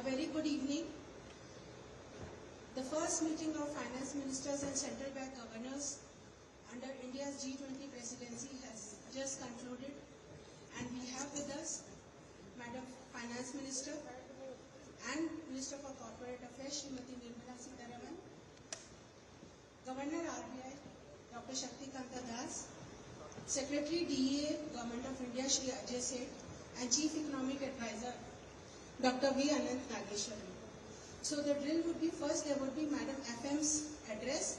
A very good evening. The first meeting of Finance Ministers and Central Bank Governors under India's G20 presidency has just concluded, and we have with us Madam Finance Minister and Minister for Corporate Affairs, Srimati Nirmala Sitharaman, Governor RBI, Dr. Shaktikanta Das, Secretary DEA, Government of India, Shri Ajay Seth, and Chief Economic Advisor, Dr. V. Anant Nageshwaran. So the drill would be, first there would be Madam FM's address,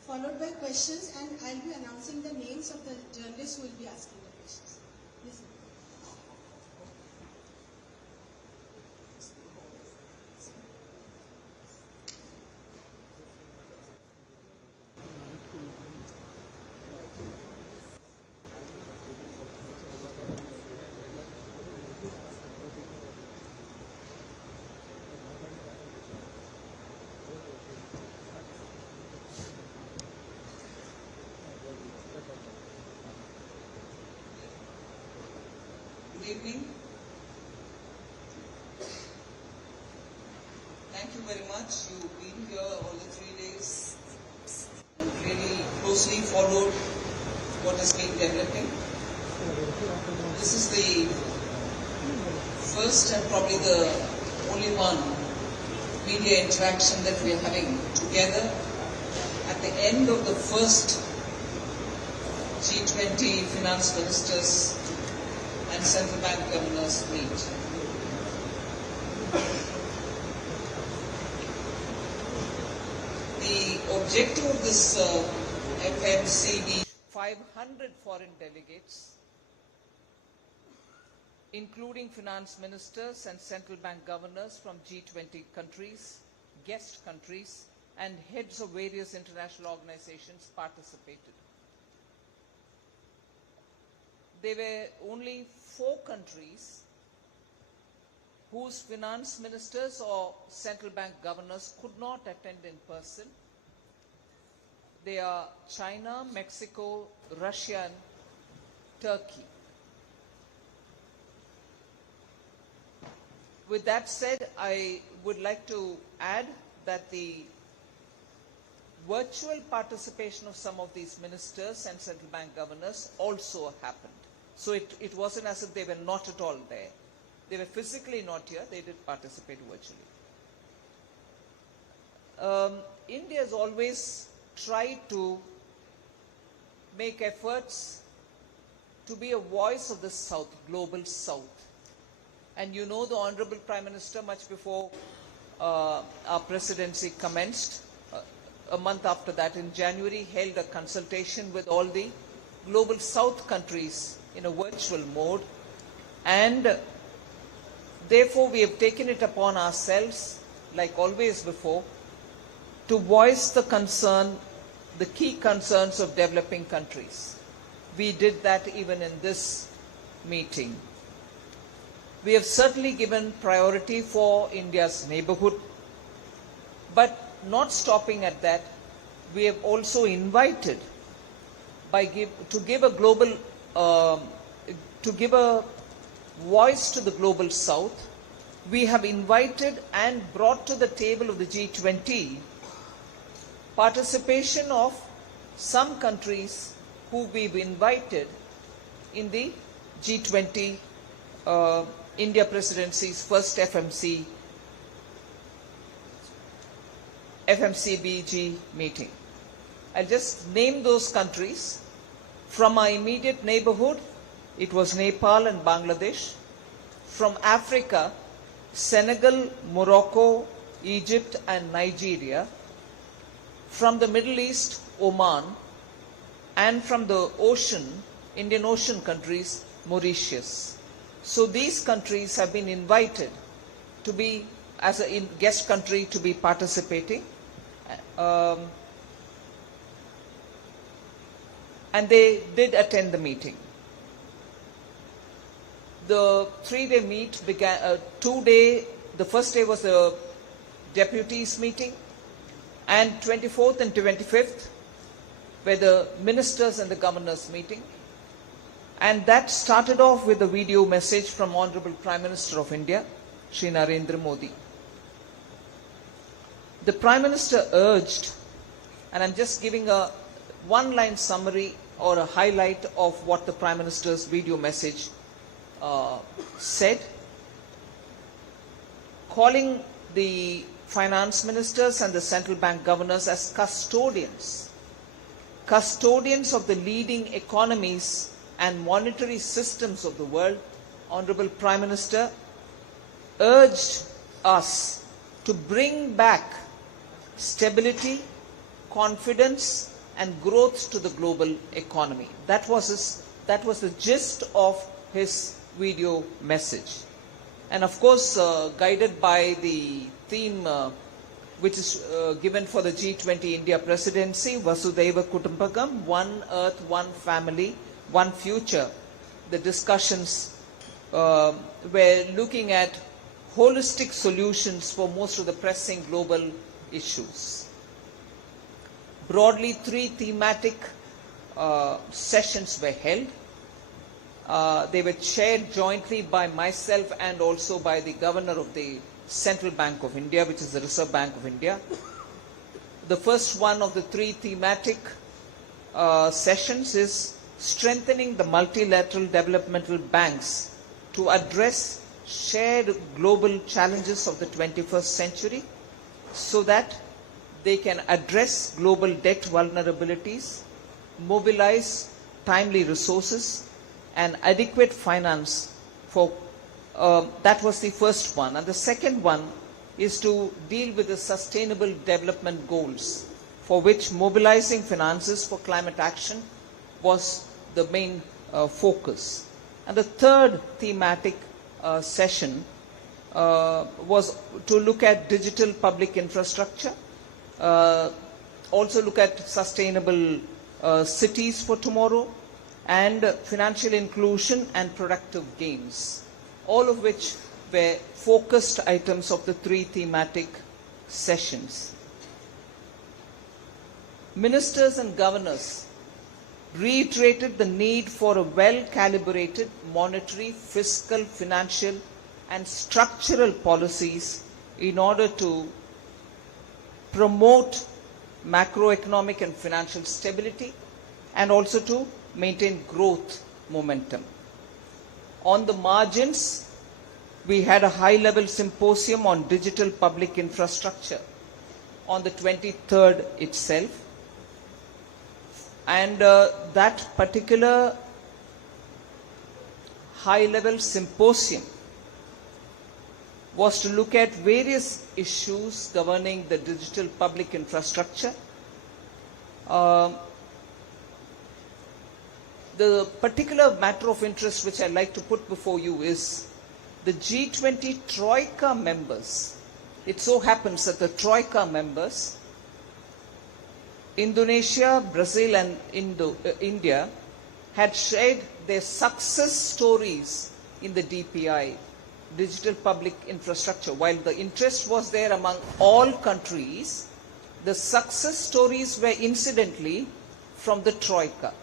followed by questions, and I'll be announcing the names of the journalists who will be asking the questions. Listen. Good evening. Thank you very much. You've been here all the 3 days. Really closely followed what has been developing. This is the first and probably the only one media interaction that we are having together at the end of the first G20 Finance Ministers and Central Bank Governors meet. The objective of this FMCB, 500 foreign delegates, including finance ministers and central bank governors from G20 countries, guest countries, and heads of various international organizations participated. There were only 4 countries whose finance ministers or central bank governors could not attend in person. They are China, Mexico, Russia, and Turkey. With that said, I would like to add that the virtual participation of some of these ministers and central bank governors also happened. So it wasn't as if they were not at all there. They were physically not here, they did participate virtually. India has always tried to make efforts to be a voice of the South, global South. And you know the Honorable Prime Minister, much before our presidency commenced, a month after that in January, held a consultation with all the global South countries in a virtual mode, and therefore we have taken it upon ourselves, like always before, to voice the concern, the key concerns of developing countries. We did that even in this meeting. We have certainly given priority for India's neighborhood, but not stopping at that, we have also invited to give a voice to the global South. We have invited and brought to the table of the G20 participation of some countries who we've invited in the G20 India presidency's first FMCBG meeting. I'll just name those countries. From our immediate neighborhood, it was Nepal and Bangladesh. From Africa, Senegal, Morocco, Egypt, and Nigeria. From the Middle East, Oman. And from the Indian Ocean countries, Mauritius. So these countries have been invited to be, as a guest country, to be participating. And they did attend the meeting. The 3-day meet began, 2-day, the first day was the deputies meeting, and 24th and 25th were the ministers and the governors meeting. And that started off with a video message from Honorable Prime Minister of India, Shri Narendra Modi. the Prime Minister urged, and I'm just giving a one-line summary or a highlight of what the Prime Minister's video message said, calling the finance ministers and the central bank governors as custodians of the leading economies and monetary systems of the world. Honorable Prime Minister urged us to bring back stability, confidence and growth to the global economy. That was the gist of his video message. And of course, guided by the theme which is given for the G20 India presidency, Vasudhaiva Kutumbakam, One Earth, One Family, One Future. The discussions were looking at holistic solutions for most of the pressing global issues. Broadly, 3 thematic sessions were held. They were chaired jointly by myself and also by the Governor of the Central Bank of India, which is the Reserve Bank of India. The first one of the 3 thematic sessions is strengthening the multilateral developmental banks to address shared global challenges of the 21st century so that they can address global debt vulnerabilities, mobilize timely resources and adequate finance for that was the first one. And the second one is to deal with the sustainable development goals, for which mobilizing finances for climate action was the main focus. And the third thematic session was to look at digital public infrastructure, also look at sustainable cities for tomorrow, and financial inclusion and productive gains, all of which were focused items of the 3 thematic sessions. Ministers and governors reiterated the need for a well-calibrated monetary, fiscal, financial and structural policies in order to promote macroeconomic and financial stability and also to maintain growth momentum. On the margins, we had a high-level symposium on digital public infrastructure on the 23rd itself. And that particular high-level symposium was to look at various issues governing the digital public infrastructure. The particular matter of interest which I'd like to put before you is the G20 Troika members. It so happens that the Troika members, Indonesia, Brazil and India, had shared their success stories in the DPI, digital public infrastructure. While the interest was there among all countries, the success stories were incidentally from the Troika.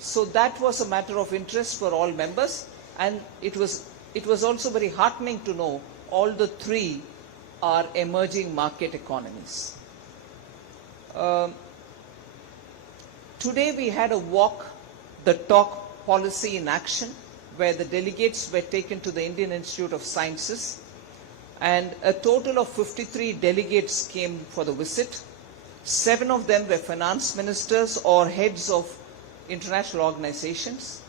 So that was a matter of interest for all members, and it was also very heartening to know all the 3 are emerging market economies. Today we had a walk the talk policy in action, where the delegates were taken to the Indian Institute of Sciences, and a total of 53 delegates came for the visit. 7 of them were finance ministers or heads of international organizations,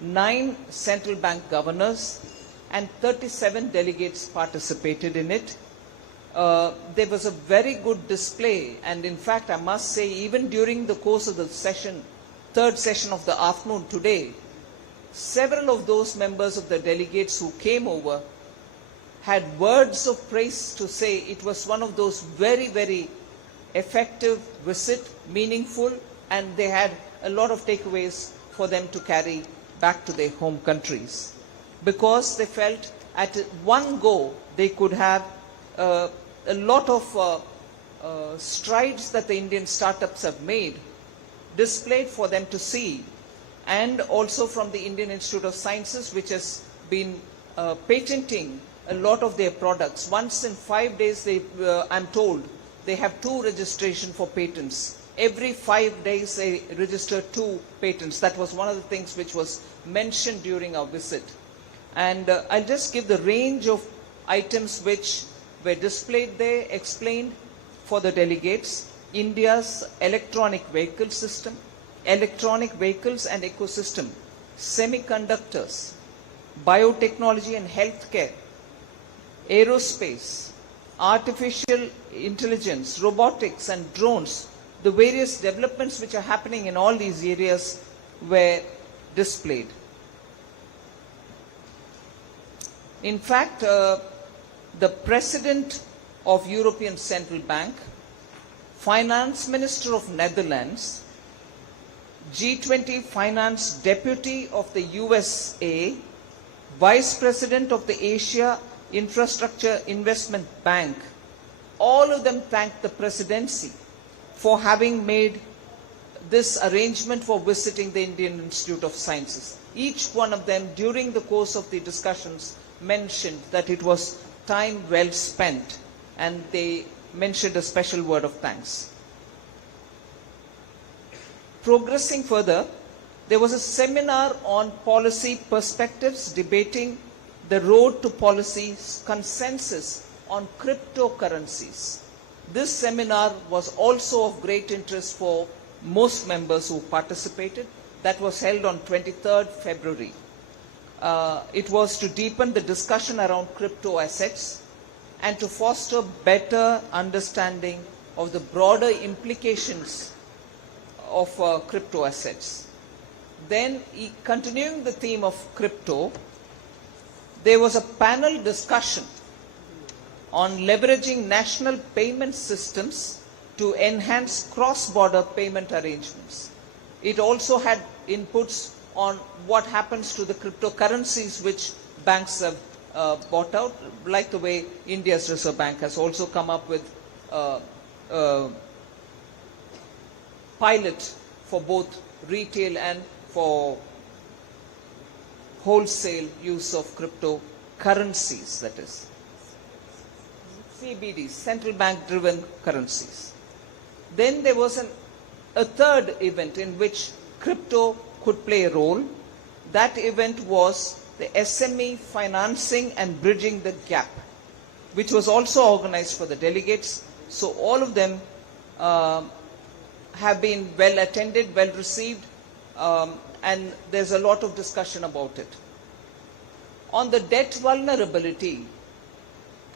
9 central bank governors, and 37 delegates participated in it. There was a very good display, and in fact I must say, even during the course of the session, 3rd session of the afternoon today, several of those members of the delegates who came over had words of praise to say. It was one of those very, very effective visit, meaningful, and they had a lot of takeaways for them to carry back to their home countries, because they felt at one go they could have a lot of strides that the Indian startups have made displayed for them to see, and also from the Indian Institute of Sciences, which has been patenting a lot of their products. Once in 5 days, I'm told, they have 2 registration for patents. Every 5 days they register 2 patents. That was one of the things which was mentioned during our visit. And I'll just give the range of items which were displayed there, explained for the delegates. India's electronic vehicle system, electronic vehicles and ecosystem, semiconductors, biotechnology and healthcare, aerospace, artificial intelligence, robotics and drones. The various developments which are happening in all these areas were displayed. In fact, the President of European Central Bank, Finance Minister of Netherlands, G20 Finance Deputy of the USA, Vice President of the Asia Infrastructure Investment Bank, all of them thanked the Presidency for having made this arrangement for visiting the Indian Institute of Sciences. Each one of them, during the course of the discussions, mentioned that it was time well spent, and they mentioned a special word of thanks. Progressing further, there was a seminar on policy perspectives debating the road to policy consensus on cryptocurrencies. This seminar was also of great interest for most members who participated. That was held on 23rd February. It was to deepen the discussion around crypto assets and to foster better understanding of the broader implications of crypto assets. Then, continuing the theme of crypto, there was a panel discussion on leveraging national payment systems to enhance cross-border payment arrangements. It also had inputs on what happens to the cryptocurrencies which banks have bought out, like the way India's Reserve Bank has also come up with a pilot for both retail and for wholesale use of cryptocurrencies, that is. CBDs, central bank driven currencies. Then there was a third event in which crypto could play a role. That event was the SME financing and bridging the gap, which was also organized for the delegates. So all of them have been well attended, well received, and there's a lot of discussion about it. On the debt vulnerability,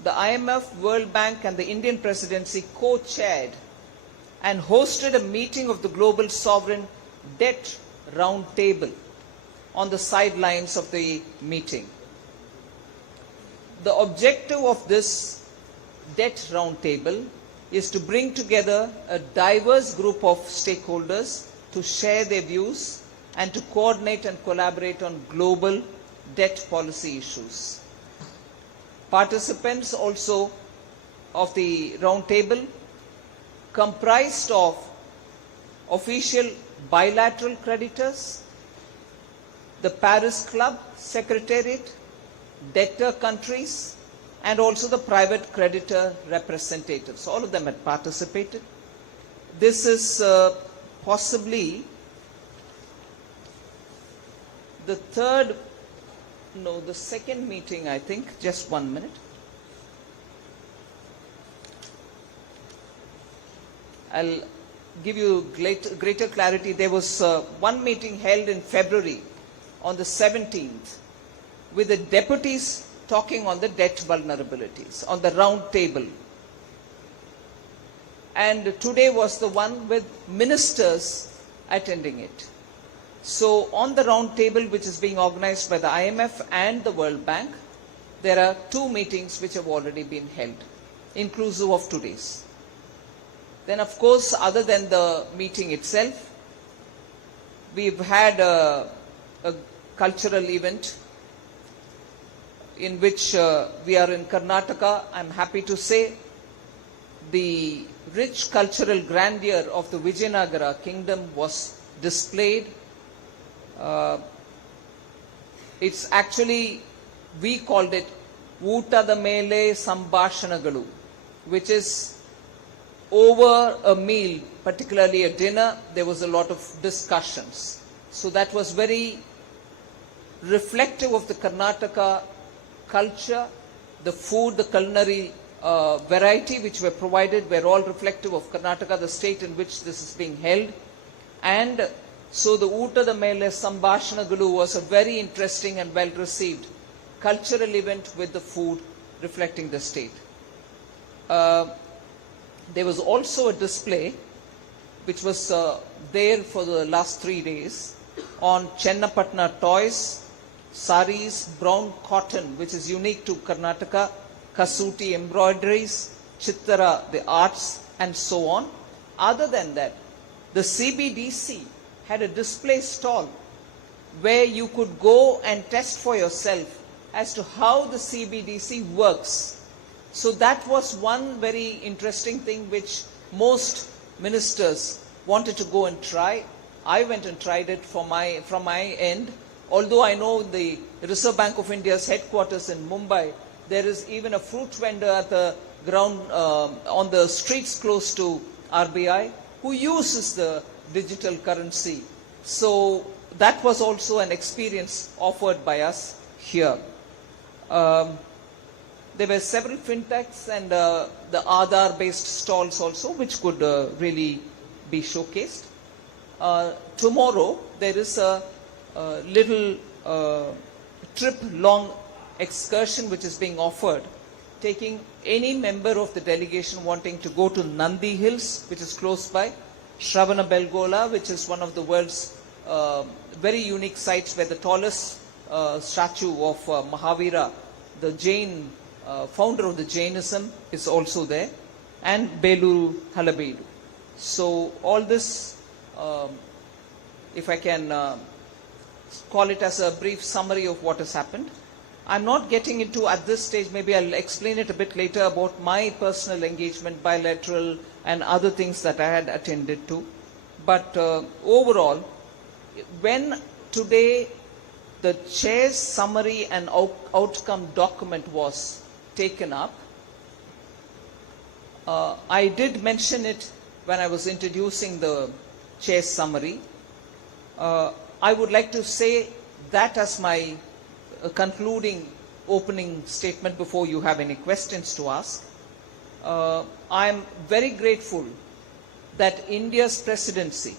the IMF, World Bank and the Indian Presidency co-chaired and hosted a meeting of the Global Sovereign Debt Roundtable on the sidelines of the meeting. The objective of this debt roundtable is to bring together a diverse group of stakeholders to share their views and to coordinate and collaborate on global debt policy issues. Participants also of the roundtable comprised of official bilateral creditors, the Paris Club Secretariat, debtor countries, and also the private creditor representatives. All of them had participated. This is possibly the second meeting, I think. Just 1 minute. I'll give you greater clarity. There was one meeting held in February on the 17th with the deputies talking on the debt vulnerabilities on the round table. And today was the one with ministers attending it. So on the round table, which is being organized by the IMF and the World Bank, there are 2 meetings which have already been held, inclusive of today's. Then, of course, other than the meeting itself, we've had a cultural event in which we are in Karnataka. I'm happy to say the rich cultural grandeur of the Vijayanagara kingdom was displayed. It's actually, we called it Uttada Mele Sambhashanagalu, which is over a meal, particularly a dinner, there was a lot of discussions. So that was very reflective of the Karnataka culture, the food, the culinary variety which were provided were all reflective of Karnataka, the state in which this is being held. And so the Uttada Mele Sambhashanagalu was a very interesting and well received cultural event with the food reflecting the state. There was also a display which was there for the last 3 days on Chennapatna toys, saris, brown cotton, which is unique to Karnataka, Kasuti embroideries, Chittara, the arts, and so on. Other than that, the CBDC had a display stall where you could go and test for yourself as to how the CBDC works. So that was one very interesting thing which most ministers wanted to go and try. I went and tried it from my end. Although I know the Reserve Bank of India's headquarters in Mumbai, there is even a fruit vendor at the ground on the streets close to RBI who uses the digital currency. So that was also an experience offered by us here. There were several fintechs and the Aadhaar-based stalls also, which could really be showcased. Tomorrow, there is a little trip-long excursion which is being offered, taking any member of the delegation wanting to go to Nandi Hills, which is close by, Shravana Belgola, which is one of the world's very unique sites where the tallest statue of Mahavira, the Jain founder of the Jainism, is also there, and Bengaluru, Halabedu. So all this, if I can call it as a brief summary of what has happened. I'm not getting into at this stage, maybe I'll explain it a bit later about my personal engagement, bilateral and other things that I had attended to. But overall, when today the chair's summary and outcome document was taken up, I did mention it when I was introducing the chair's summary. I would like to say that as my concluding opening statement before you have any questions to ask. I am very grateful that India's presidency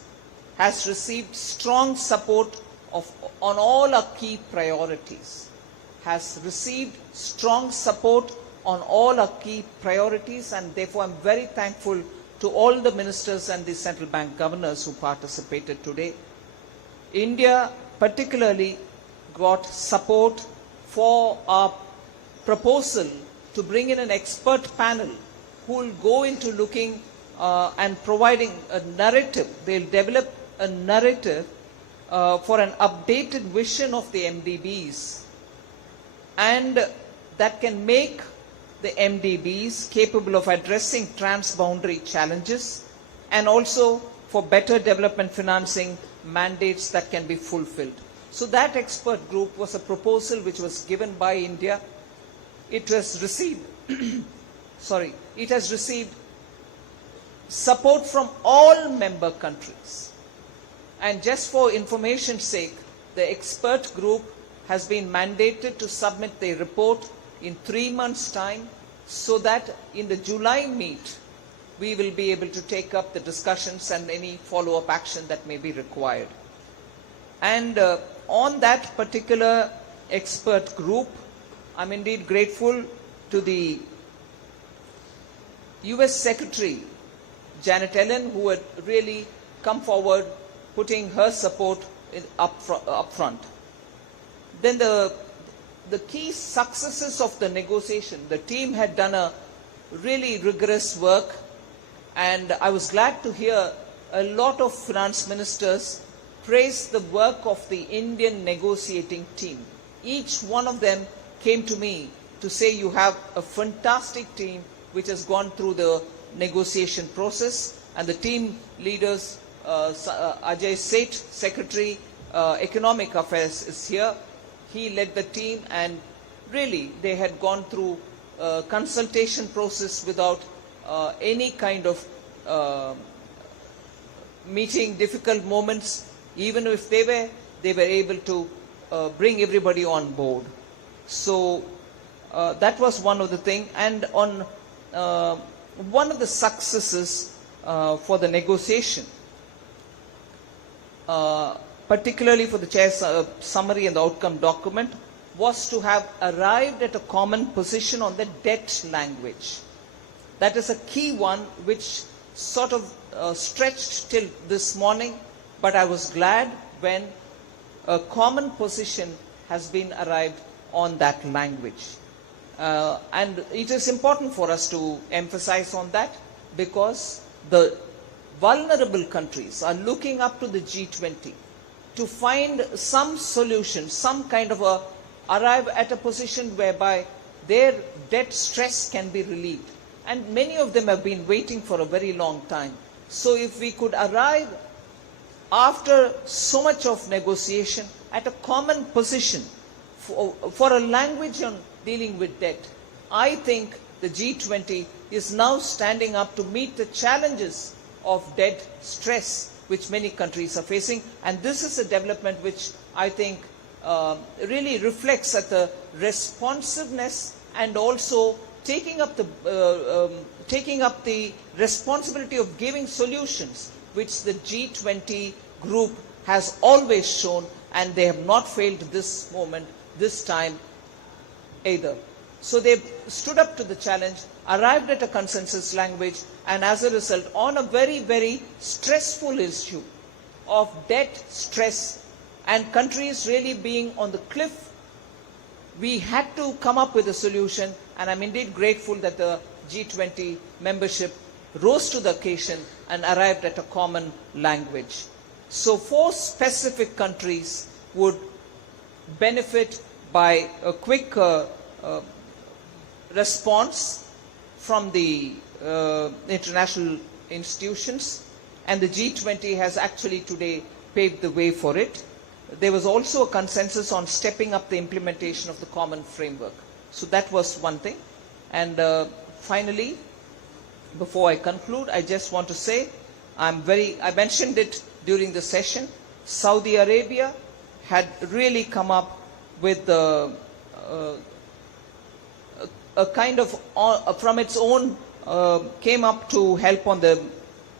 has received strong support on all our key priorities, has received strong support on all our key priorities, and therefore I'm very thankful to all the ministers and the central bank governors who participated today. India particularly got support for our proposal to bring in an expert panel who will go into looking and providing a narrative. They'll develop a narrative for an updated vision of the MDBs, and that can make the MDBs capable of addressing transboundary challenges and also for better development financing mandates that can be fulfilled. So that expert group was a proposal which was given by India. It has received, it has received support from all member countries. And just for information's sake, the expert group has been mandated to submit their report in 3 months' time, so that in the July meet, we will be able to take up the discussions and any follow-up action that may be required. And on that particular expert group, I'm indeed grateful to the US Secretary, Janet Yellen, who had really come forward, putting her support up front. Then the key successes of the negotiation, the team had done a really rigorous work, and I was glad to hear a lot of finance ministers praise the work of the Indian negotiating team. Each one of them came to me to say, you have a fantastic team which has gone through the negotiation process, and the team leaders, Ajay Seth, Secretary Economic Affairs, is here. He led the team, and really they had gone through a consultation process without any kind of uh, meeting difficult moments, even if they were able to bring everybody on board. So that was one of the things. And on one of the successes for the negotiation, particularly for the chair's summary and the outcome document, was to have arrived at a common position on the debt language. That is a key one which sort of stretched till this morning, but I was glad when a common position has been arrived on that language. And it is important for us to emphasize on that, because the vulnerable countries are looking up to the G20 to find some solution, some kind of arrive at a position whereby their debt stress can be relieved. And many of them have been waiting for a very long time. So if we could arrive after so much of negotiation at a common position for a language on dealing with debt, I think the G20 is now standing up to meet the challenges of debt stress which many countries are facing. And this is a development which I think really reflects at the responsiveness and also taking up the responsibility of giving solutions, which the G20 group has always shown, and they have not failed this time either. So they stood up to the challenge, arrived at a consensus language, and as a result, on a very, very stressful issue of debt stress and countries really being on the cliff, we had to come up with a solution, and I'm indeed grateful that the G20 membership rose to the occasion and arrived at a common language. So 4 specific countries would benefit by a quick response from the international institutions, and the G20 has actually today paved the way for it. There was also a consensus on stepping up the implementation of the common framework. So that was one thing. And finally, before I conclude, I just want to say, I mentioned it during the session, Saudi Arabia had really come up with a kind of, from its own, came up to help on the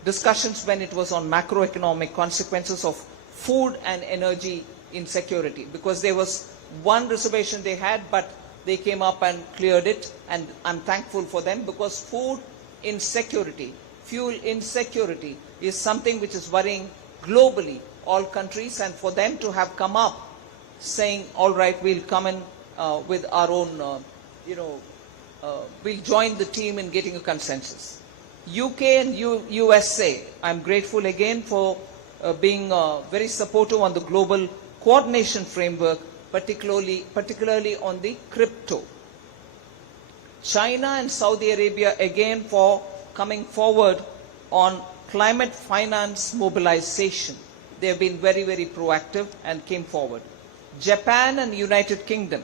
discussions when it was on macroeconomic consequences of food and energy insecurity, because there was one reservation they had, but they came up and cleared it, and I'm thankful for them, because food insecurity, fuel insecurity is something which is worrying globally all countries, and for them to have come up saying, all right, we'll come in with our own, we'll join the team in getting a consensus. UK and USA, I'm grateful again for being very supportive on the global coordination framework, particularly on the crypto. China and Saudi Arabia again for coming forward on climate finance mobilization. They have been very, very proactive and came forward. Japan and United Kingdom,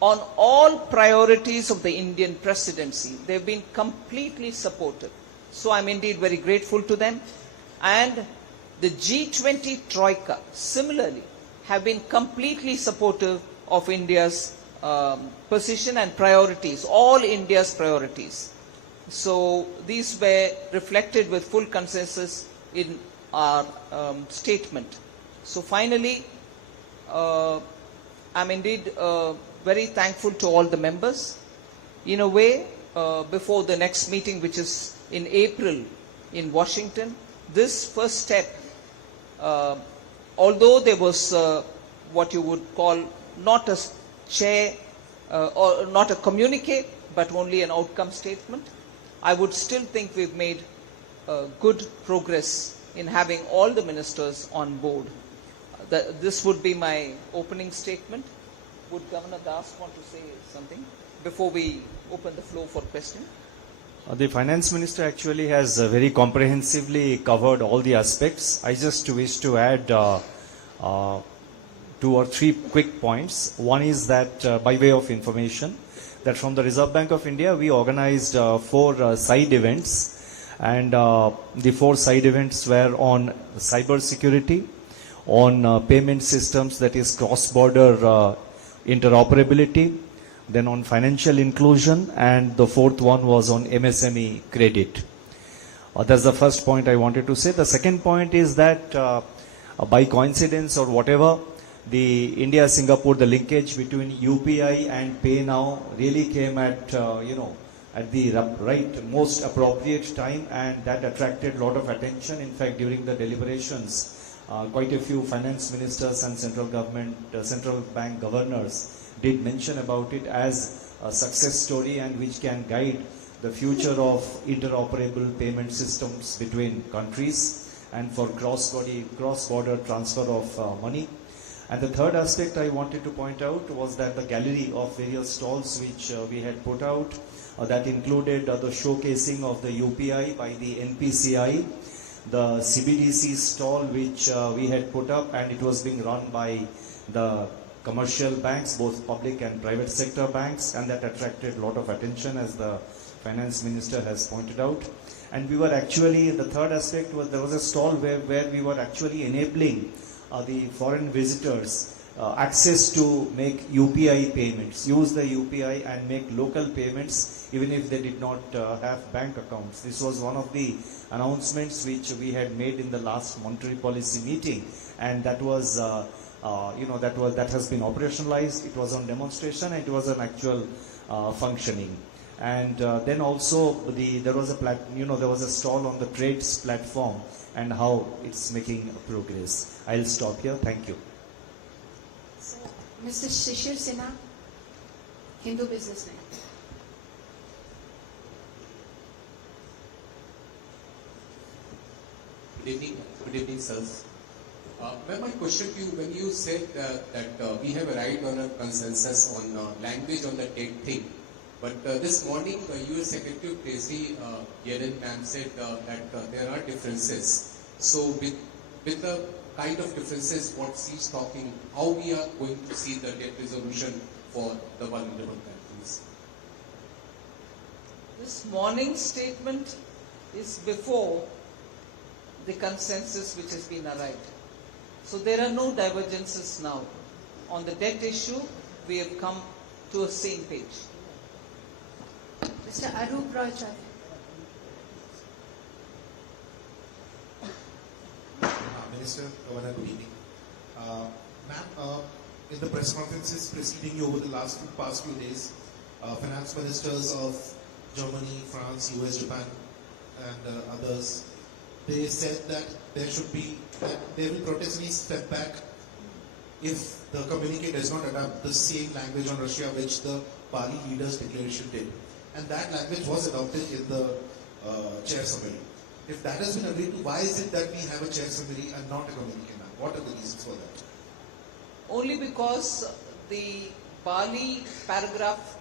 on all priorities of the Indian presidency, they have been completely supportive. So I'm indeed very grateful to them. And the G20 Troika, similarly, have been completely supportive of India's position and priorities, all India's priorities. So these were reflected with full consensus in our statement. So finally, I'm indeed very thankful to all the members. In a way, before the next meeting, which is in April in Washington, this first step, although there was what you would call not a chair or not a communique, but only an outcome statement, I would still think we've made good progress in having all the ministers on board. This would be my opening statement. Would Governor Das want to say something before we open the floor for questions? The Finance Minister actually has very comprehensively covered all the aspects. I just wish to add 2 or 3 quick points. One is that by way of information, that from the Reserve Bank of India, we organized 4 side events, And the 4 side events were on cyber security, on payment systems, that is cross-border interoperability, then on financial inclusion, and the 4th one was on MSME credit. That's the first point I wanted to say. The second point is that by coincidence or whatever, the India-Singapore, the linkage between UPI and Pay Now really came at, at the right, most appropriate time, and that attracted a lot of attention. In fact, during the deliberations, quite a few finance ministers and central government, central bank governors did mention about it as a success story and which can guide the future of interoperable payment systems between countries and for cross-border transfer of money. And the third aspect I wanted to point out was that the gallery of various stalls which we had put out, that included the showcasing of the UPI by the NPCI, the CBDC stall which we had put up, and it was being run by the commercial banks, both public and private sector banks, and that attracted a lot of attention, as the finance minister has pointed out. And we were actually, the third aspect was there was a stall where we were actually enabling the foreign visitors access to make UPI payments, use the UPI and make local payments even if they did not have bank accounts. This was one of the announcements which we had made in the last monetary policy meeting, and that was that has been operationalized. It was on demonstration, and it was an actual functioning. And then also there was a stall on the trades platform and how it's making progress. I'll stop here. Thank you. So, Mr. Shishir Sinha, Hindu Businessman. Good evening, sirs. My question to you, when you said that we have arrived on a consensus on language on the tech thing, but this morning US Secretary of Treasury Yellen ma'am said that there are differences. So with the kind of differences what she's talking, how we are going to see the debt resolution for the vulnerable countries? This morning's statement is before the consensus which has been arrived. So there are no divergences now. On the debt issue, we have come to a same page. Mr. Arup Roy Choudhury. Minister, Governor, good evening. Ma'am, in the press conferences preceding you over the past few days, finance ministers of Germany, France, US, Japan, and others, they said that they will protest any step back if the communique does not adopt the same language on Russia which the Bali leaders' declaration did. And that language was adopted in the chair summary. If that has been agreed to, why is it that we have a chair summary and not a communique now? What are the reasons for that? Only because the Bali paragraph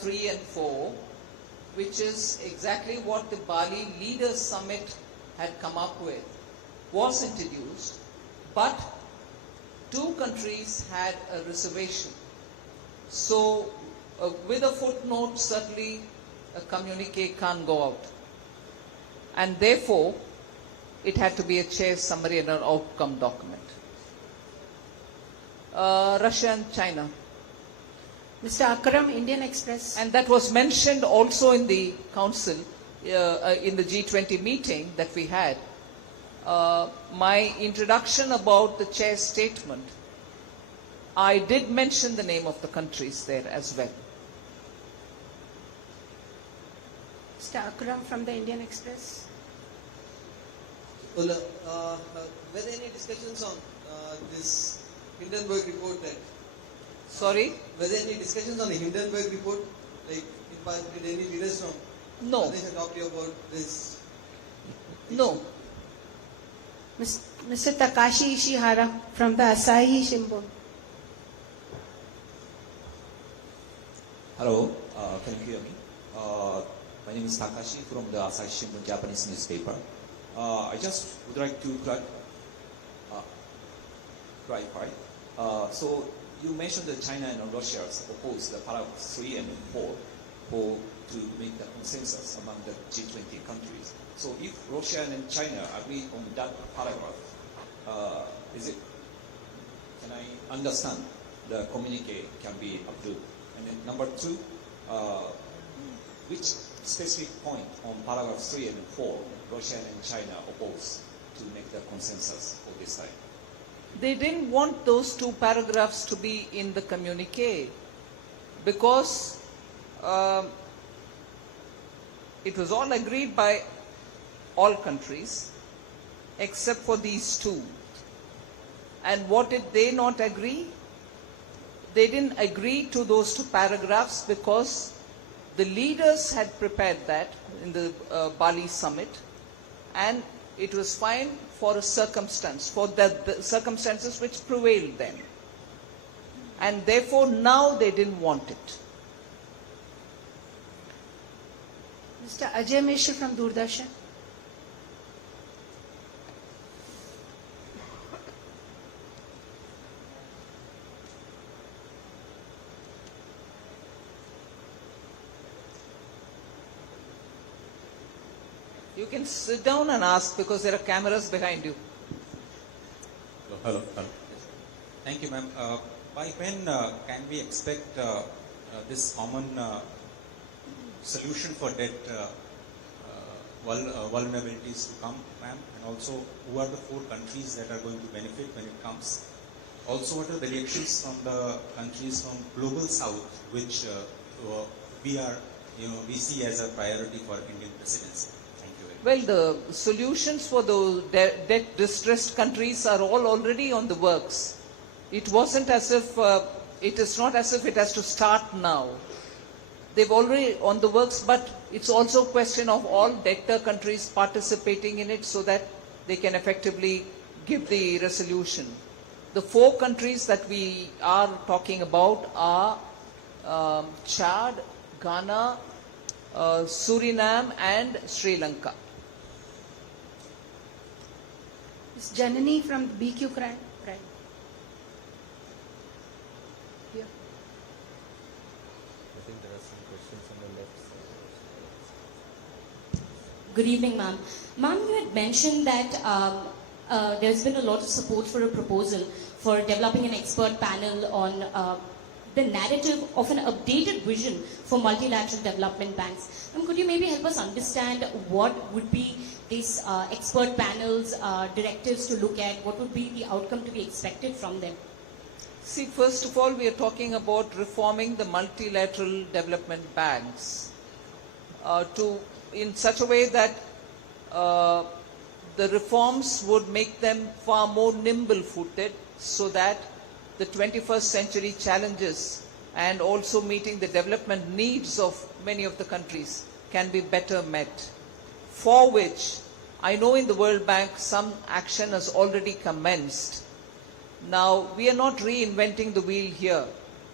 3 and 4, which is exactly what the Bali Leaders Summit had come up with, was introduced, but 2 countries had a reservation. So, with a footnote, certainly a communique can't go out. And therefore, it had to be a chair summary and an outcome document. Russia and China. Mr. Akram, Indian Express. And that was mentioned also in the council, in the G20 meeting that we had. My introduction about the chair's statement, I did mention the name of the countries there as well. Mr. Akram from the Indian Express. Well, were there any discussions on this Hindenburg report that? Sorry? Were there any discussions on the Hindenburg report? Like, did any leaders from No. others have talked to you about this? No. Mr. Takashi Ishihara from the Asahi Shimbun. Hello, can you hear me? My name is Takashi from the Asahi Shimbun Japanese newspaper. I just would like to clarify. So you mentioned that China and Russia oppose the paragraph 3 and 4, to make the consensus among the G20 countries. So if Russia and China agree on that paragraph, can I understand the communique can be approved? And then number two, which specific point on paragraph 3 and 4 Russia and China oppose to make the consensus for this time? They didn't want those two paragraphs to be in the communique because it was all agreed by all countries except for these two. And what did they not agree? They didn't agree to those two paragraphs because the leaders had prepared that in the Bali summit, and it was fine for a circumstance, for the circumstances which prevailed then. And therefore now they didn't want it. Mr. Ajay Mishra from Doordarshan. You can sit down and ask because there are cameras behind you. Hello. Thank you, ma'am. By when can we expect this common solution for debt vulnerabilities to come, ma'am? And also, who are the 4 countries that are going to benefit when it comes? Also, what are the reactions from the countries from global south, which we see as a priority for Indian presidency? Well, the solutions for the debt distressed countries are all already on the works. It wasn't as if, it is not as if it has to start now. They've already on the works, but it's also a question of all debtor countries participating in it so that they can effectively give the resolution. The 4 countries that we are talking about are Chad, Ghana, Suriname and Sri Lanka. Ms. Janani from BQ Crime. Here. I think there are some questions on the left side. Good evening, ma'am. Ma'am, you had mentioned that there's been a lot of support for a proposal for developing an expert panel on the narrative of an updated vision for multilateral development banks. Could you maybe help us understand what would be these expert panels, directives to look at? What would be the outcome to be expected from them? See, first of all, we are talking about reforming the multilateral development banks in such a way that the reforms would make them far more nimble-footed so that the 21st century challenges and also meeting the development needs of many of the countries can be better met. For which, I know in the World Bank some action has already commenced. Now, we are not reinventing the wheel here.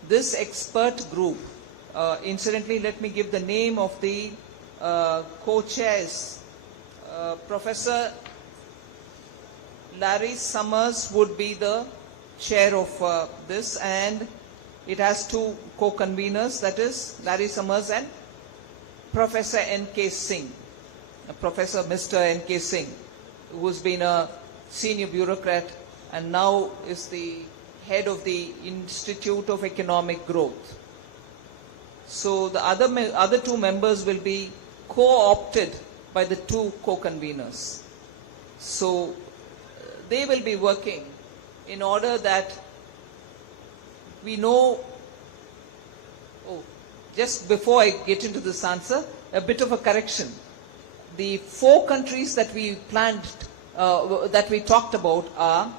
This expert group, incidentally, let me give the name of the co-chairs. Professor Larry Summers would be the chair of this, and it has 2 co-conveners, that is Larry Summers and Professor N.K. Singh, Professor Mr. N.K. Singh, who's been a senior bureaucrat and now is the head of the Institute of Economic Growth. So the other 2 members will be co-opted by the 2 co-conveners. So they will be working in order that we know. Just before I get into this answer, a bit of a correction. The 4 countries that we planned, that we talked about are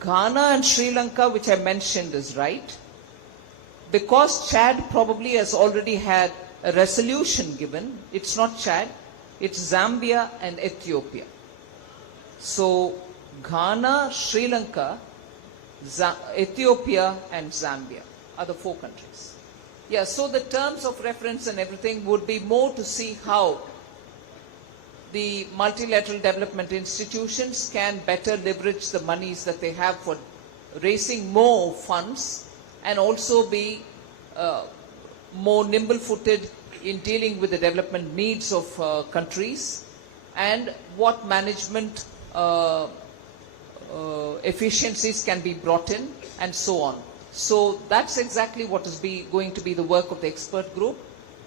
Ghana and Sri Lanka, which I mentioned is right. Because Chad probably has already had a resolution given, it's not Chad, it's Zambia and Ethiopia. So Ghana, Sri Lanka, Ethiopia and Zambia are the 4 countries. Yeah, so the terms of reference and everything would be more to see how the multilateral development institutions can better leverage the monies that they have for raising more funds and also be more nimble-footed in dealing with the development needs of countries and what management efficiencies can be brought in and so on. So that's exactly what is going to be the work of the expert group.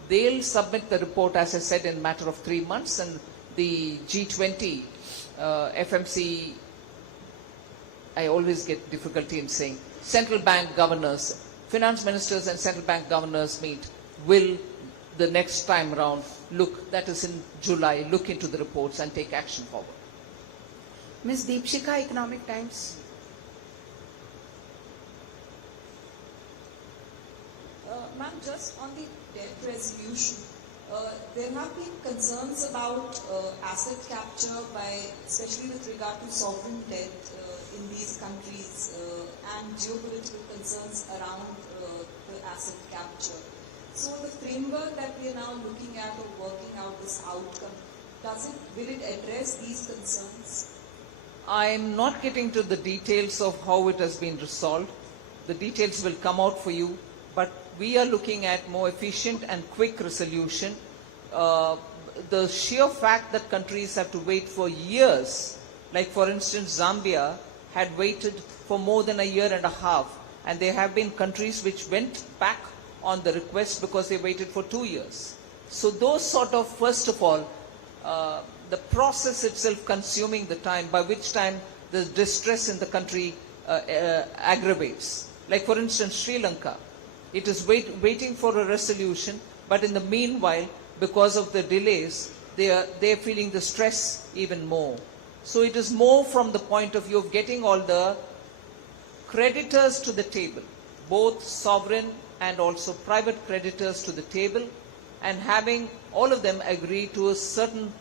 They'll submit the report, as I said, in a matter of 3 months, and the G20 FMC, I always get difficulty in saying, central bank governors, finance ministers and central bank governors meet, will the next time round look, that is in July, look into the reports and take action forward. Ms. Deepshika, Economic Times. Ma'am, just on the debt resolution, there have been concerns about asset capture by, especially with regard to sovereign debt in these countries and geopolitical concerns around the asset capture. So the framework that we are now looking at or working out this outcome, will it address these concerns? I'm not getting to the details of how it has been resolved. The details will come out for you, but we are looking at more efficient and quick resolution. The sheer fact that countries have to wait for years, like for instance Zambia had waited for more than a year and a half, and there have been countries which went back on the request because they waited for 2 years. So those sort of, first of all, the process itself consuming the time, by which time the distress in the country aggravates. Like for instance Sri Lanka, it is waiting for a resolution, but in the meanwhile, because of the delays, they are feeling the stress even more. So it is more from the point of view of getting all the creditors to the table, both sovereign and also private creditors to the table, and having all of them agree to a certain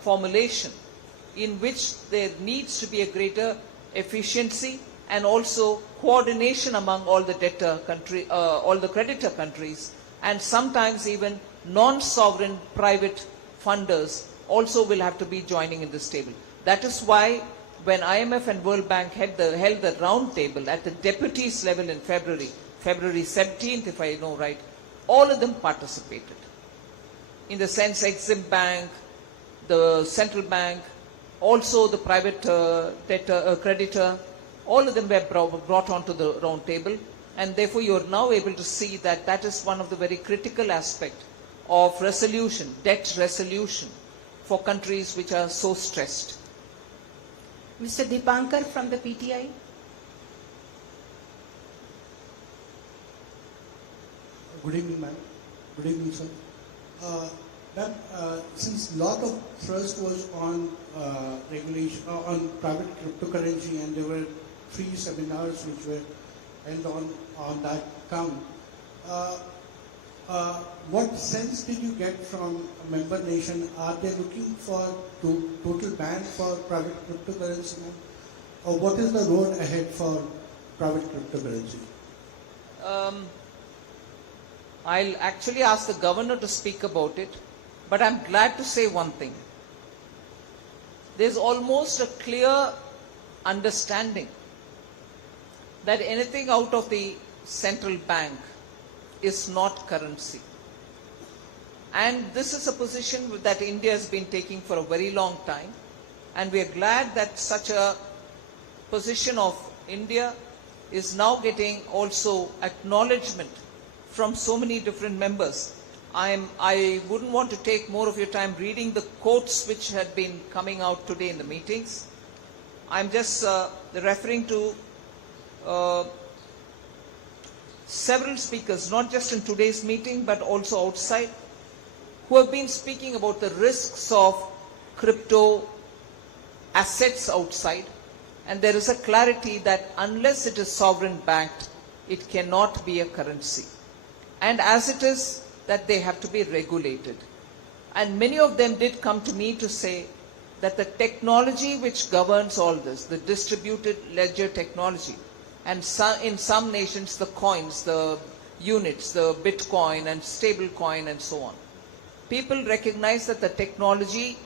formulation in which there needs to be a greater efficiency and also coordination among all the all the creditor countries, and sometimes even non-sovereign private funders also will have to be joining in this table. That is why when IMF and World Bank held the round table at the deputies level in February 17th, if I know right, all of them participated. In the sense Exim Bank, the central bank, also the private creditor, all of them were brought onto the round table, and therefore you are now able to see that that is one of the very critical aspects of resolution, debt resolution for countries which are so stressed. Mr. Dipankar from the PTI. Good evening, ma'am. Good evening, sir. Ma'am, since a lot of thrust was on regulation, on private cryptocurrency, and there were 3 seminars which were held on that count, what sense did you get from a member nation? Are they looking for total ban for private cryptocurrency, ma'am? Or what is the road ahead for private cryptocurrency? I'll actually ask the governor to speak about it, but I'm glad to say one thing. There's almost a clear understanding that anything out of the central bank is not currency. And this is a position that India has been taking for a very long time, and we are glad that such a position of India is now getting also acknowledgement from so many different members. I wouldn't want to take more of your time reading the quotes which had been coming out today in the meetings. I'm just referring to several speakers, not just in today's meeting but also outside, who have been speaking about the risks of crypto assets outside, and there is a clarity that unless it is sovereign backed, it cannot be a currency. And as it is, that they have to be regulated. And many of them did come to me to say that the technology which governs all this, the distributed ledger technology, and in some nations the coins, the units, the Bitcoin and stable coin and so on, people recognize that the technology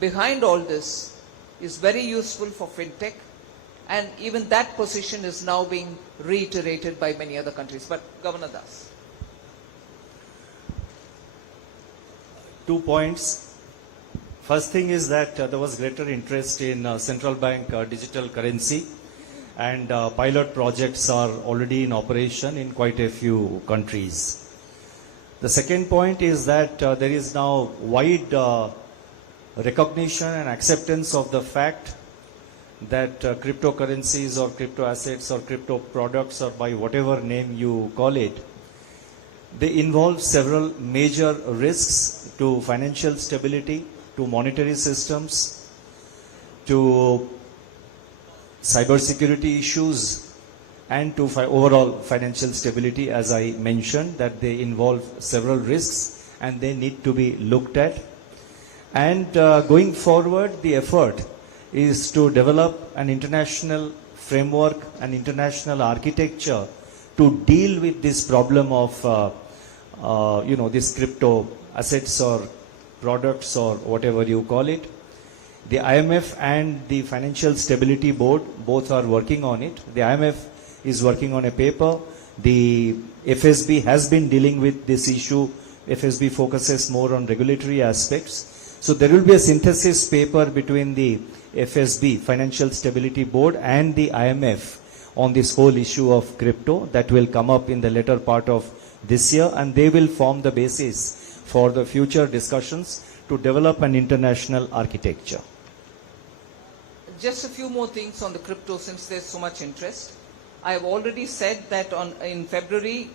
behind all this is very useful for fintech, and even that position is now being reiterated by many other countries. But Governor Das. 2 points. First thing is that there was greater interest in central bank digital currency, and pilot projects are already in operation in quite a few countries. The second point is that there is now wide recognition and acceptance of the fact that cryptocurrencies or crypto assets or crypto products, or by whatever name you call it, they involve several major risks to financial stability, to monetary systems, to cybersecurity issues, and to overall financial stability. As I mentioned, that they involve several risks and they need to be looked at. And going forward, the effort is to develop an international framework, an international architecture to deal with this problem of these crypto assets or products or whatever you call it. The IMF and the Financial Stability Board both are working on it. The IMF is working on a paper. The FSB has been dealing with this issue. FSB focuses more on regulatory aspects. So there will be a synthesis paper between the FSB, Financial Stability Board, and the IMF on this whole issue of crypto that will come up in the later part of this year, and they will form the basis for the future discussions to develop an international architecture. Just a few more things on the crypto since there's so much interest. I have already said that in February,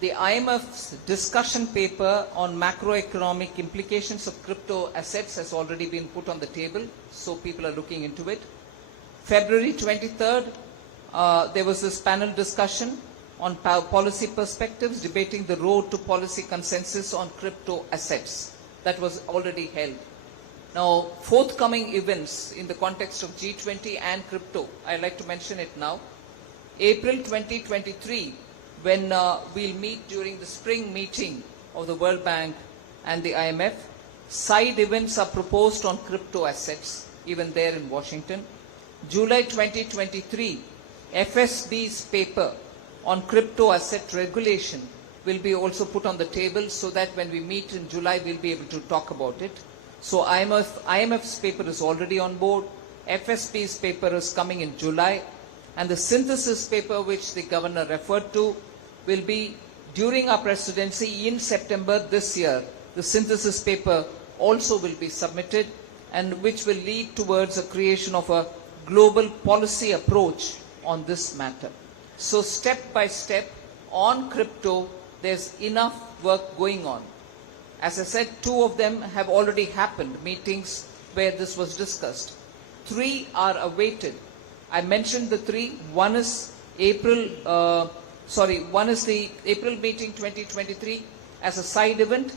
the IMF's discussion paper on macroeconomic implications of crypto assets has already been put on the table, so people are looking into it. February 23rd, there was this panel discussion on policy perspectives, debating the road to policy consensus on crypto assets. That was already held. Now, forthcoming events in the context of G20 and crypto, I'd like to mention it now. April 2023, when we'll meet during the spring meeting of the World Bank and the IMF, side events are proposed on crypto assets, even there in Washington. July 2023, FSB's paper on crypto asset regulation will be also put on the table, so that when we meet in July, we'll be able to talk about it. So IMF's paper is already on board. FSB's paper is coming in July. And the synthesis paper, which the governor referred to, will be during our presidency in September this year. The synthesis paper also will be submitted, and which will lead towards a creation of a global policy approach on this matter. So step by step on crypto, there's enough work going on. As I said, 2 of them have already happened, meetings where this was discussed. 3 are awaited. I mentioned the 3. One is the April meeting 2023 as a side event,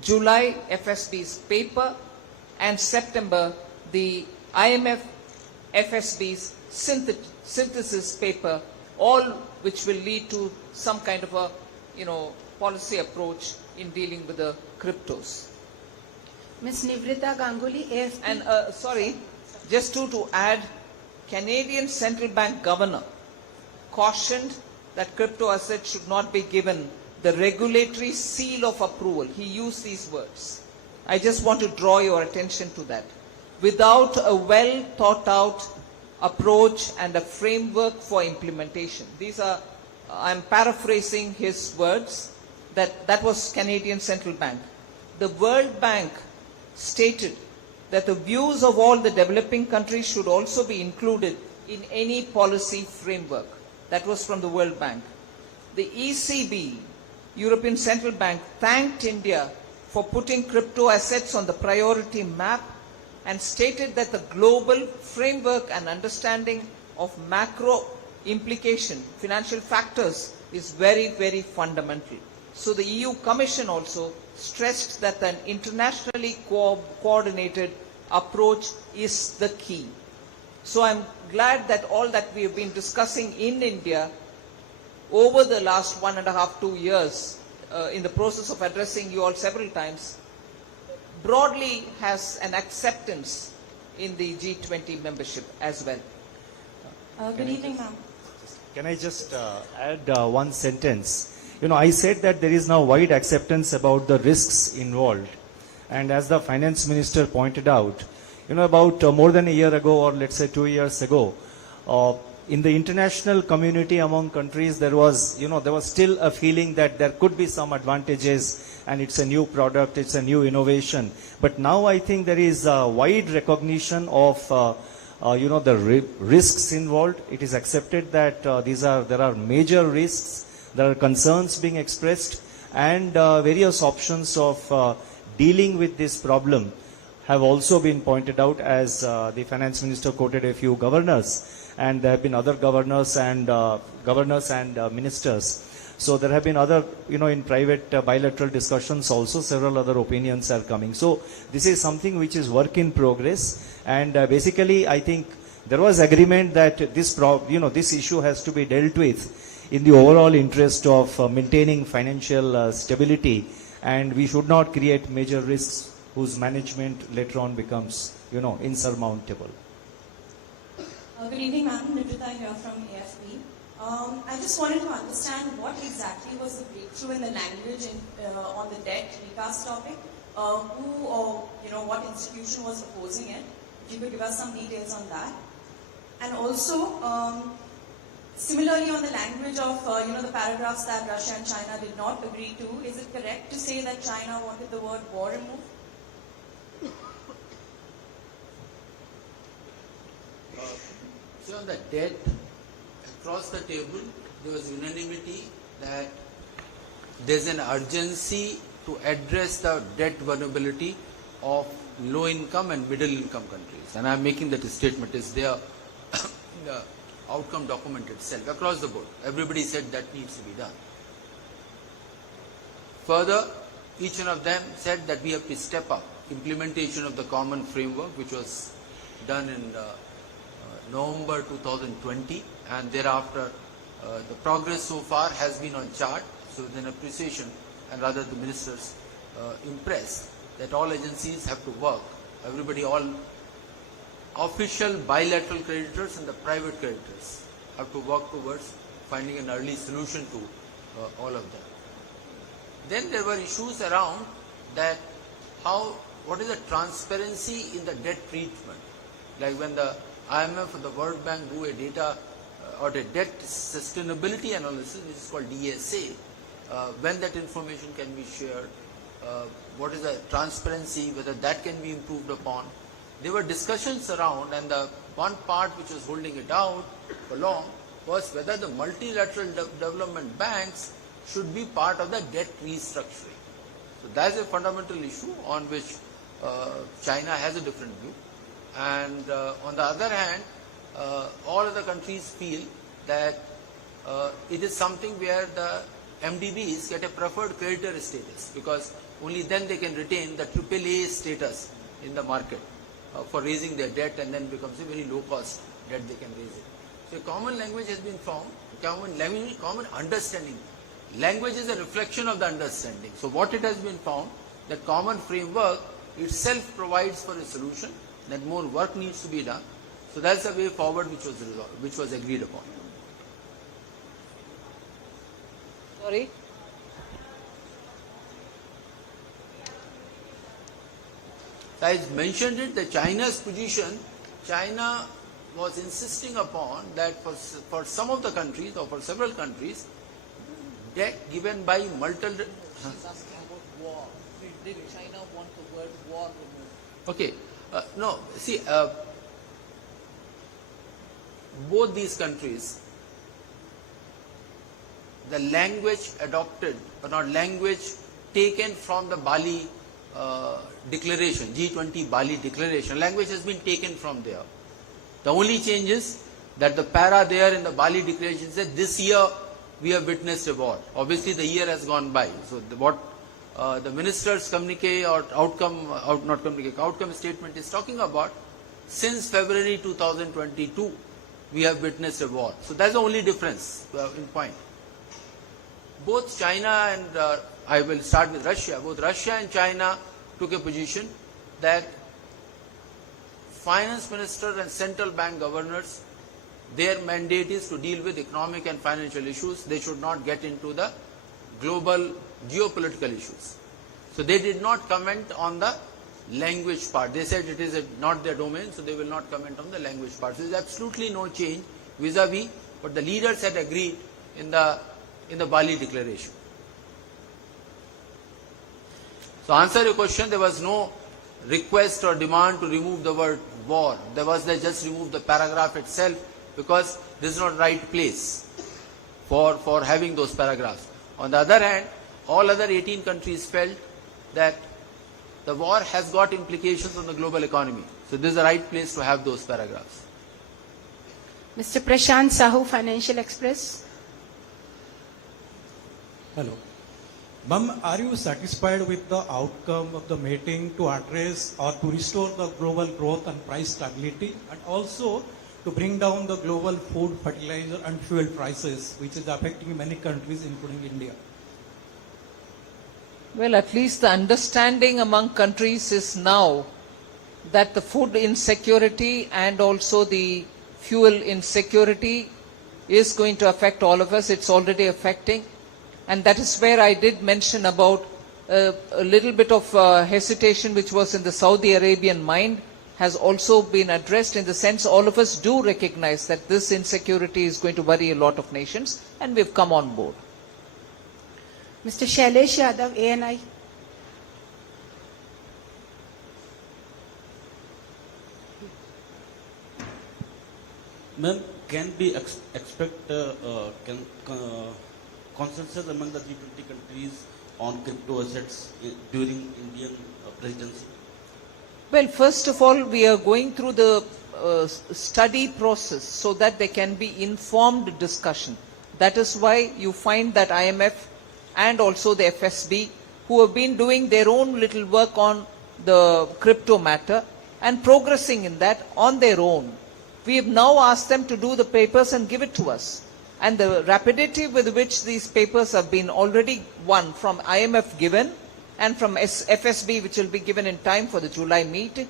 July FSB's paper, and September the IMF FSB's synthesis paper, all which will lead to some kind of a policy approach in dealing with the cryptos. Ms. Nivrita Ganguly, AFP. And just to add, Canadian Central Bank Governor cautioned that crypto assets should not be given the regulatory seal of approval. He used these words. I just want to draw your attention to that. Without a well thought out approach and a framework for implementation. I'm paraphrasing his words, that was Canadian Central Bank. The World Bank stated that the views of all the developing countries should also be included in any policy framework. That was from the World Bank. The ECB, European Central Bank, thanked India for putting crypto assets on the priority map and stated that the global framework and understanding of macro implication, financial factors, is very, very fundamental. So the EU Commission also stressed that an internationally coordinated approach is the key. So I'm glad that all that we have been discussing in India over the last 1.5–2 years in the process of addressing you all several times broadly has an acceptance in the G20 membership as well. Good evening, ma'am. Can I just add one sentence? I said that there is now wide acceptance about the risks involved. And as the finance minister pointed out, about more than a year ago, or let's say 2 years ago, in the international community among countries, there was still a feeling that there could be some advantages and it's a new product, it's a new innovation. But now I think there is a wide recognition of the risks involved. It is accepted that there are major risks, there are concerns being expressed, and various options of dealing with this problem have also been pointed out, as the finance minister quoted a few governors, and there have been other governors and ministers. So there have been other, in private bilateral discussions also, several other opinions are coming. So this is something which is work in progress, and basically I think there was agreement that this issue has to be dealt with in the overall interest of maintaining financial stability, and we should not create major risks whose management later on becomes, insurmountable. Good evening, ma'am. Nirmala here from AFP. I just wanted to understand what exactly was the breakthrough in the language on the debt recast topic. Who or what institution was opposing it? If you could give us some details on that. And also, similarly on the language of the paragraphs that Russia and China did not agree to, is it correct to say that China wanted the word war removed? So on the debt, across the table, there was unanimity that there's an urgency to address the debt vulnerability of low-income and middle-income countries. And I'm making that statement. It's there in the outcome document itself, across the board. Everybody said that needs to be done. Further, each one of them said that we have to step up implementation of the common framework, which was done in November 2020, and thereafter the progress so far has been on chart. So with an appreciation, and rather the ministers impressed that all agencies have to work, everybody, all official bilateral creditors and the private creditors have to work towards finding an early solution to all of them. Then there were issues around that what is the transparency in the debt treatment, like when the IMF and the World Bank do a data or a debt sustainability analysis, which is called DSA, when that information can be shared, what is the transparency, whether that can be improved upon. There were discussions around, and the one part which was holding it out for long was whether the multilateral development banks should be part of the debt restructuring. So that's a fundamental issue on which China has a different view. And on the other hand, all other countries feel that it is something where the MDBs get a preferred creditor status, because only then they can retain the AAA status in the market for raising their debt, and then becomes a very low cost debt they can raise it. So a common language has been found, common understanding. Language is a reflection of the understanding. So what it has been found, that common framework itself provides for a solution, that more work needs to be done. So that's the way forward which was agreed upon. Sorry? I mentioned it, that China's position, China was insisting upon that for some of the countries, or for several countries, debt given by multiple... She's asking about war. Did China want the word war removed? Okay. No, see, both these countries, the language adopted, or not language taken from the Bali declaration, G20 Bali declaration, language has been taken from there. The only change is that the para there in the Bali declaration said this year we have witnessed a war. Obviously the year has gone by. So the minister's communique or outcome statement is talking about, since February 2022 we have witnessed a war. So that's the only difference in point. Both China and I will start with Russia. Both Russia and China took a position that finance minister and central bank governors, their mandate is to deal with economic and financial issues. They should not get into the global geopolitical issues. So they did not comment on the language part. They said it is not their domain, so they will not comment on the language part. So there is absolutely no change vis-a-vis what the leaders had agreed in the Bali declaration. So answer your question, there was no request or demand to remove the word war. There was they just remove the paragraph itself because this is not right place for having those paragraphs. On the other hand, all other 18 countries felt that the war has got implications on the global economy. So this is the right place to have those paragraphs. Mr. Prashant Sahu, Financial Express. Hello. Ma'am, are you satisfied with the outcome of the meeting to address or to restore the global growth and price stability, and also to bring down the global food, fertilizer and fuel prices, which is affecting many countries including India? Well, at least the understanding among countries is now that the food insecurity and also the fuel insecurity is going to affect all of us. It's already affecting. And that is where I did mention about a little bit of hesitation which was in the Saudi Arabian mind has also been addressed, in the sense all of us do recognize that this insecurity is going to worry a lot of nations, and we've come on board. Mr. Shailesh Yadav, ANI. Ma'am, can we expect consensus among the G20 countries on crypto assets during Indian presidency? Well, first of all, we are going through the study process so that there can be informed discussion. That is why you find that IMF and also the FSB, who have been doing their own little work on the crypto matter and progressing in that on their own. We have now asked them to do the papers and give it to us. And the rapidity with which these papers have been already one from IMF given and from FSB, which will be given in time for the July meeting,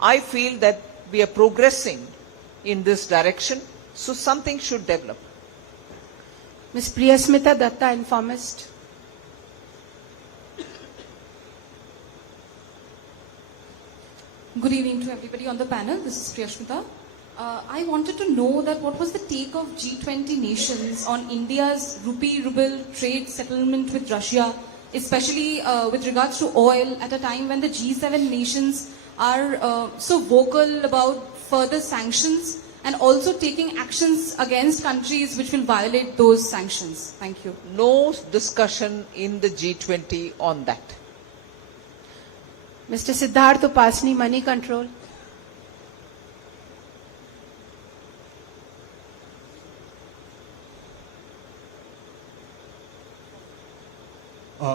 I feel that we are progressing in this direction, so something should develop. Ms. Priyasmita Datta, Informist. Good evening to everybody on the panel. This is Priyasmita. I wanted to know that what was the take of G20 nations on India's rupee-ruble trade settlement with Russia, especially with regards to oil, at a time when the G7 nations are so vocal about further sanctions and also taking actions against countries which will violate those sanctions. Thank you. No discussion in the G20 on that. Mr. Siddharth Upasni, Money Control.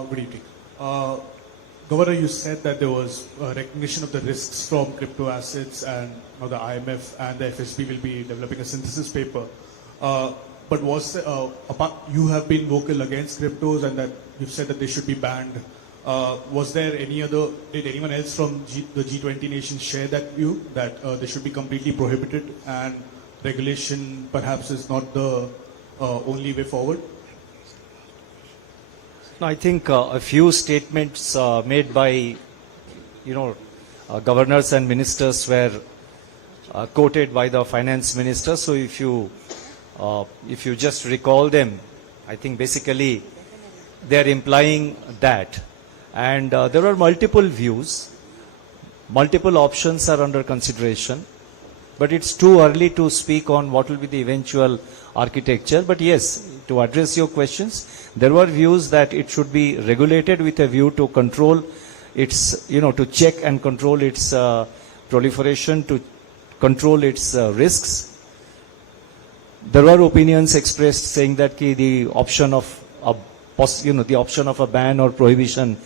Good evening. Governor, you said that there was recognition of the risks from crypto assets, and the IMF and the FSB will be developing a synthesis paper. But was you have been vocal against cryptos, and that you've said that they should be banned. Was there any other? Did anyone else from the G20 nations share that view that they should be completely prohibited, and regulation perhaps is not the only way forward? I think a few statements made by, governors and ministers were quoted by the finance minister. So if you just recall them, I think basically they are implying that. And there are multiple views, multiple options are under consideration, but it's too early to speak on what will be the eventual architecture. But yes, to address your questions, there were views that it should be regulated with a view to control its, to check and control its proliferation, to control its risks. There were opinions expressed saying that the option of a ban or prohibition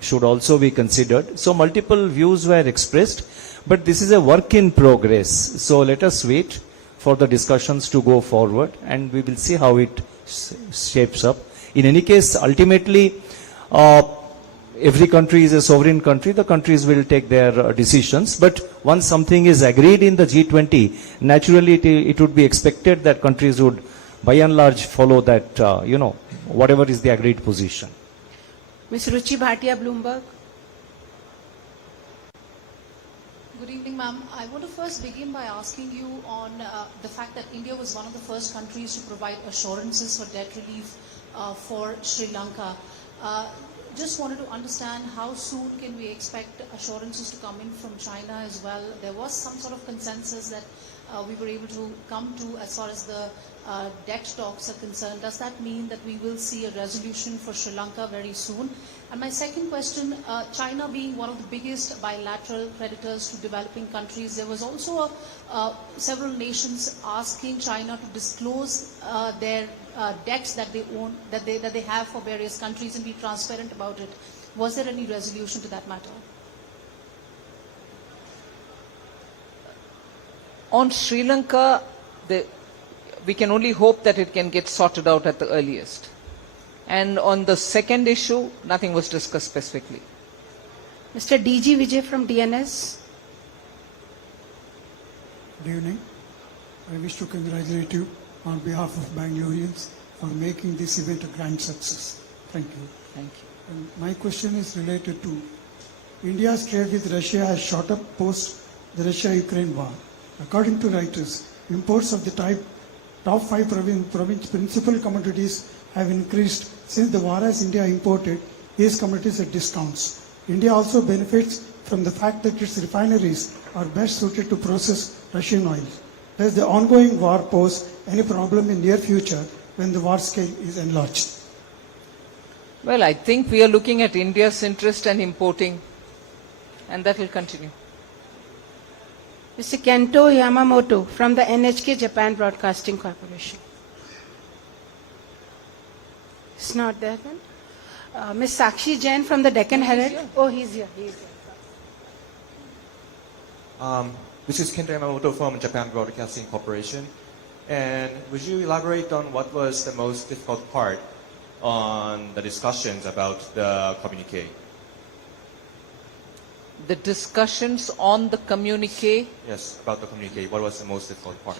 should also be considered. So multiple views were expressed, but this is a work in progress. So let us wait for the discussions to go forward, and we will see how it shapes up. In any case, ultimately, every country is a sovereign country. The countries will take their decisions. But once something is agreed in the G20, naturally it would be expected that countries would by and large follow that, whatever is the agreed position. Ms. Ruchi Bhatia, Bloomberg. Good evening, ma'am. I want to first begin by asking you on the fact that India was one of the first countries to provide assurances for debt relief for Sri Lanka. Just wanted to understand how soon can we expect assurances to come in from China as well. There was some sort of consensus that we were able to come to as far as the debt talks are concerned. Does that mean that we will see a resolution for Sri Lanka very soon? And my second question, China being one of the biggest bilateral creditors to developing countries, there was also several nations asking China to disclose their debts that they own, that they have for various countries and be transparent about it. Was there any resolution to that matter? On Sri Lanka, we can only hope that it can get sorted out at the earliest. And on the second issue, nothing was discussed specifically. Mr. D.G. Vijay from DNS. Good evening. I wish to congratulate you on behalf of Bangaloreans for making this event a grand success. Thank you. Thank you. And my question is related to India's trade with Russia has shot up post the Russia-Ukraine war. According to writers, imports of the top 5 principal commodities have increased since the war, as India imported these commodities at discounts. India also benefits from the fact that its refineries are best suited to process Russian oil. Does the ongoing war pose any problem in near future when the war scale is enlarged? Well, I think we are looking at India's interest and importing, and that will continue. Mr. Kento Yamamoto from the NHK Japan Broadcasting Corporation. It's not there then. Ms. Sakshi Jain from the Deccan Herald. Oh, he's here. This is Kento Yamamoto from Japan Broadcasting Corporation. And would you elaborate on what was the most difficult part on the discussions about the communique? The discussions on the communique? Yes, about the communique. What was the most difficult part?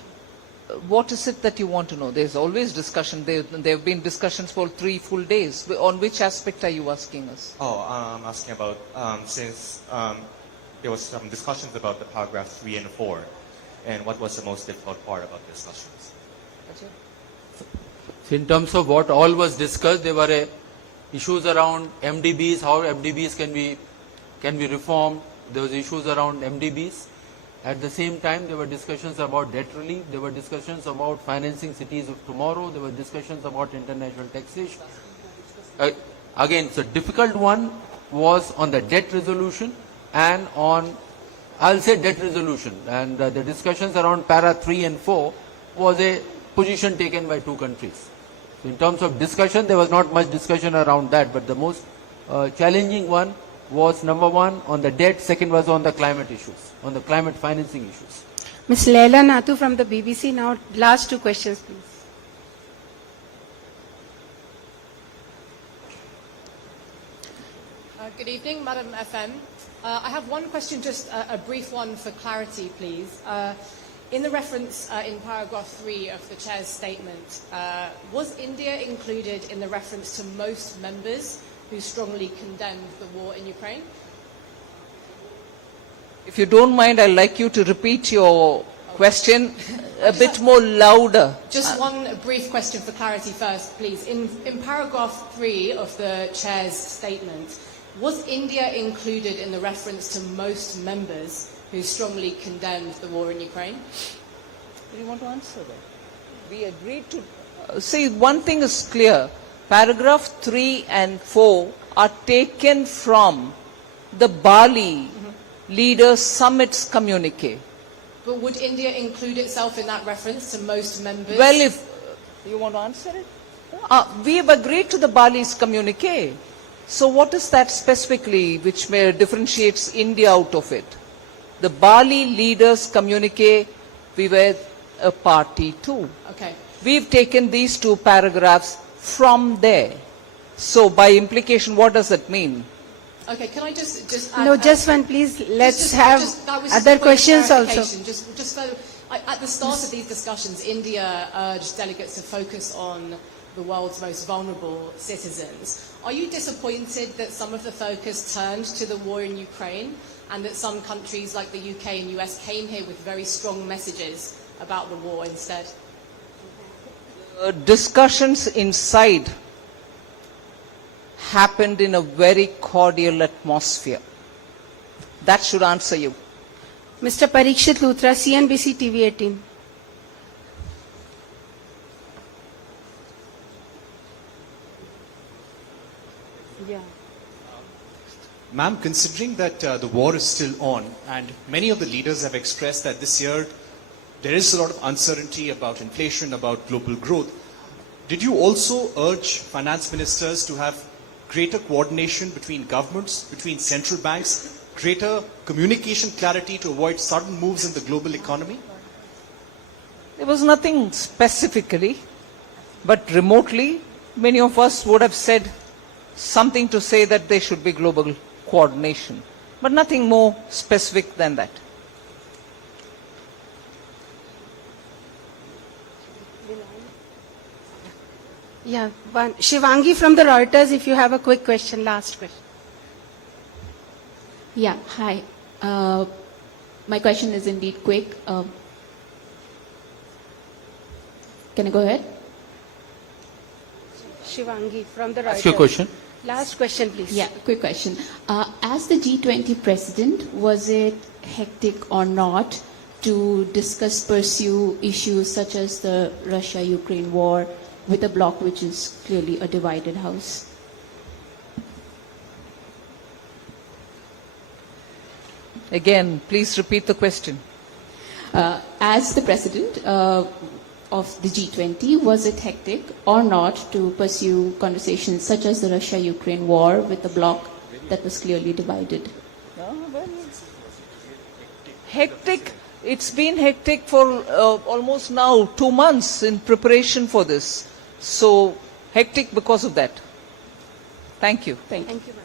What is it that you want to know? There's always discussion. There have been discussions for 3 full days. On which aspect are you asking us? I'm asking about, since there was some discussions about the paragraph 3 and 4, and what was the most difficult part about the discussions? So in terms of what all was discussed, there were issues around MDBs, how MDBs can be reformed. There was issues around MDBs. At the same time, there were discussions about debt relief. There were discussions about financing cities of tomorrow. There were discussions about international taxation. Again, so difficult one was on the debt resolution and on, I'll say debt resolution. And the discussions around para 3 and 4 was a position taken by 2 countries. So in terms of discussion, there was not much discussion around that, but the most challenging one was number 1 on the debt, second was on the climate issues, on the climate financing issues. Ms. Leila Nathu from the BBC. Now, last 2 questions, please. Good evening, Madam FM. I have one question, just a brief one for clarity, please. In the reference in paragraph 3 of the Chair's statement, was India included in the reference to most members who strongly condemned the war in Ukraine? If you don't mind, I'd like you to repeat your question a bit more louder. Just one brief question for clarity first, please. In paragraph 3 of the Chair's statement, was India included in the reference to most members who strongly condemned the war in Ukraine? Do you want to answer that? We agreed to... see, one thing is clear. Paragraph 3 and 4 are taken from the Bali Leaders Summit's communique. But would India include itself in that reference to most members? Well, if you want to answer it, we have agreed to the Bali's communique. So what is that specifically which differentiates India out of it? The Bali Leaders communique, we were a party to. Okay. We've taken these 2 paragraphs from there. So by implication, what does it mean? Okay, can I just add... No, just one, please. Let's have other questions also. Just for At the start of these discussions, India urged delegates to focus on the world's most vulnerable citizens. Are you disappointed that some of the focus turned to the war in Ukraine and that some countries like the UK and US came here with very strong messages about the war instead? Discussions inside happened in a very cordial atmosphere. That should answer you. Mr. Parikshit Luthra, CNBC TV 18. Yeah. Ma'am, considering that the war is still on and many of the leaders have expressed that this year there is a lot of uncertainty about inflation, about global growth, did you also urge finance ministers to have greater coordination between governments, between central banks, greater communication clarity to avoid sudden moves in the global economy? There was nothing specifically, but remotely, many of us would have said something to say that there should be global coordination, but nothing more specific than that. Yeah, Shivangi from the Reuters, if you have a quick question, last question. Yeah, hi. My question is indeed quick. Can I go ahead? Shivangi from the Reuters. Ask your question. Last question, please. Yeah, quick question. As the G20 president, was it hectic or not to pursue issues such as the Russia-Ukraine war with a bloc which is clearly a divided house? Again, please repeat the question. As the president of the G20, was it hectic or not to pursue conversations such as the Russia-Ukraine war with a bloc that was clearly divided? Hectic. It's been hectic for almost now 2 months in preparation for this. So hectic because of that. Thank you. Thank you. Thank you, ma'am.